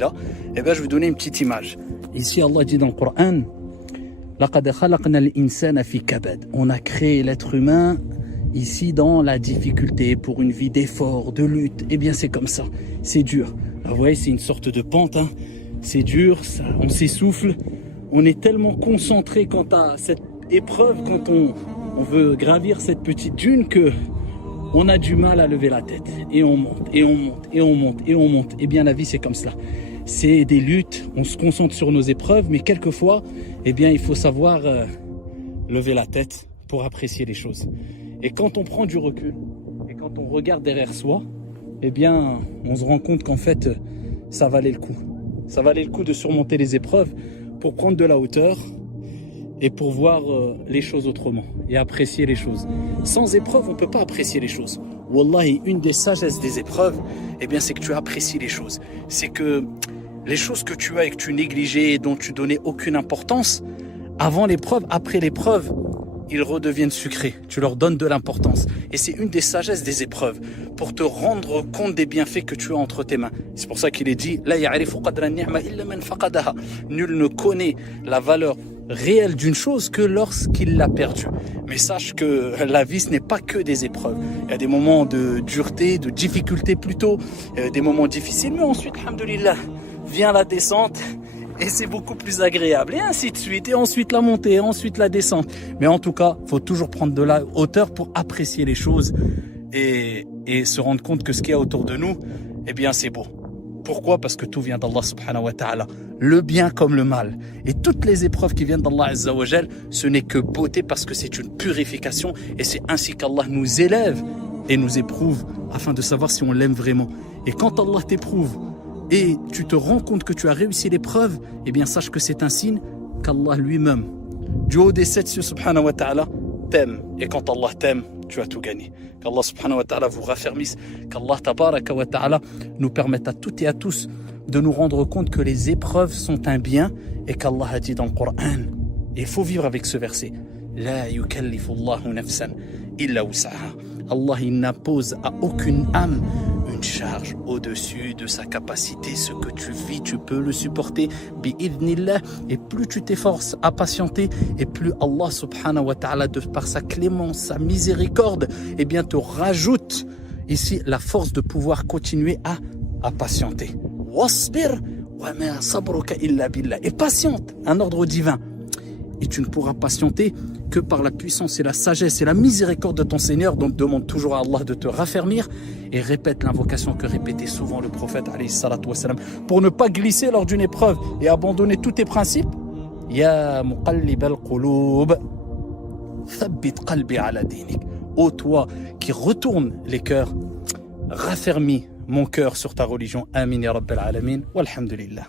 là, eh bien, je vais vous donner une petite image. Ici, Allah dit dans le Coran, لَقَدْ خَلَقْنَا الْإِنسَانَ فِي كَبَدٍ. On a créé l'être humain ici dans la difficulté, pour une vie d'effort, de lutte. Eh bien, c'est comme ça, c'est dur. Là, vous voyez, c'est une sorte de pente, hein. C'est dur, ça, on s'essouffle. On est tellement concentré quant à cette épreuve, quand on veut gravir cette petite dune, que on a du mal à lever la tête. Et on monte, et on monte, et on monte, et on monte. Eh bien, la vie, c'est comme cela. C'est des luttes, on se concentre sur nos épreuves, mais quelquefois, eh bien, il faut savoir lever la tête pour apprécier les choses. Et quand on prend du recul, et quand on regarde derrière soi, eh bien, on se rend compte qu'en fait, ça valait le coup. Ça valait le coup de surmonter les épreuves pour prendre de la hauteur et pour voir les choses autrement et apprécier les choses. Sans épreuve, on ne peut pas apprécier les choses. Wallahi, une des sagesses des épreuves, eh bien, c'est que tu apprécies les choses. C'est que les choses que tu as et que tu négligeais et dont tu donnais aucune importance, avant l'épreuve, après l'épreuve, ils redeviennent sucrés. Tu leur donnes de l'importance. Et c'est une des sagesses des épreuves, pour te rendre compte des bienfaits que tu as entre tes mains. C'est pour ça qu'il est dit, La ya'rifu qadra an-ni'ma illa man faqadaha. Nul ne connaît la valeur réelle d'une chose que lorsqu'il l'a perdue. Mais sache que la vie, ce n'est pas que des épreuves. Il y a des moments de dureté, de difficulté plutôt, des moments difficiles, mais ensuite, alhamdoulilah, vient la descente. Et c'est beaucoup plus agréable, et ainsi de suite, et ensuite la montée, et ensuite la descente. Mais en tout cas, il faut toujours prendre de la hauteur pour apprécier les choses et se rendre compte que ce qu'il y a autour de nous, eh bien c'est beau. Pourquoi? Parce que tout vient d'Allah subhanahu wa ta'ala, le bien comme le mal. Et toutes les épreuves qui viennent d'Allah azza wa jal, ce n'est que beauté, parce que c'est une purification, et c'est ainsi qu'Allah nous élève et nous éprouve afin de savoir si on l'aime vraiment. Et quand Allah t'éprouve, et tu te rends compte que tu as réussi l'épreuve, eh bien sache que c'est un signe qu'Allah lui-même, du haut des sept cieux subhanahu wa ta'ala, t'aime. Et quand Allah t'aime, tu as tout gagné. Qu'Allah subhanahu wa ta'ala vous raffermisse, qu'Allah tabaraka wa ta'ala nous permette à toutes et à tous de nous rendre compte que les épreuves sont un bien, et qu'Allah a dit dans le Coran, et il faut vivre avec ce verset, La yukallifu Allahu nafsan illa wus'aha. Allah, il n'impose à aucune âme une charge au-dessus de sa capacité. Ce que tu vis, tu peux le supporter, bi'idhnillah. Et plus tu t'efforces à patienter, et plus Allah subhanahu wa ta'ala, de par sa clémence, sa miséricorde, eh bien te rajoute ici la force de pouvoir continuer à patienter. Wasbir wa ma sabruka illa billah. Et patiente, un ordre divin. Et tu ne pourras patienter que par la puissance et la sagesse et la miséricorde de ton Seigneur. Donc demande toujours à Allah de te raffermir, et répète l'invocation que répétait souvent le prophète alayhi salatu wassalam, pour ne pas glisser lors d'une épreuve et abandonner tous tes principes. Ya muqallib al-qulub, thabbit qalbi ala dinik. Ô toi qui retourne les cœurs, raffermis mon cœur sur ta religion. Amin ya rabbal alamin. Walhamdulillah.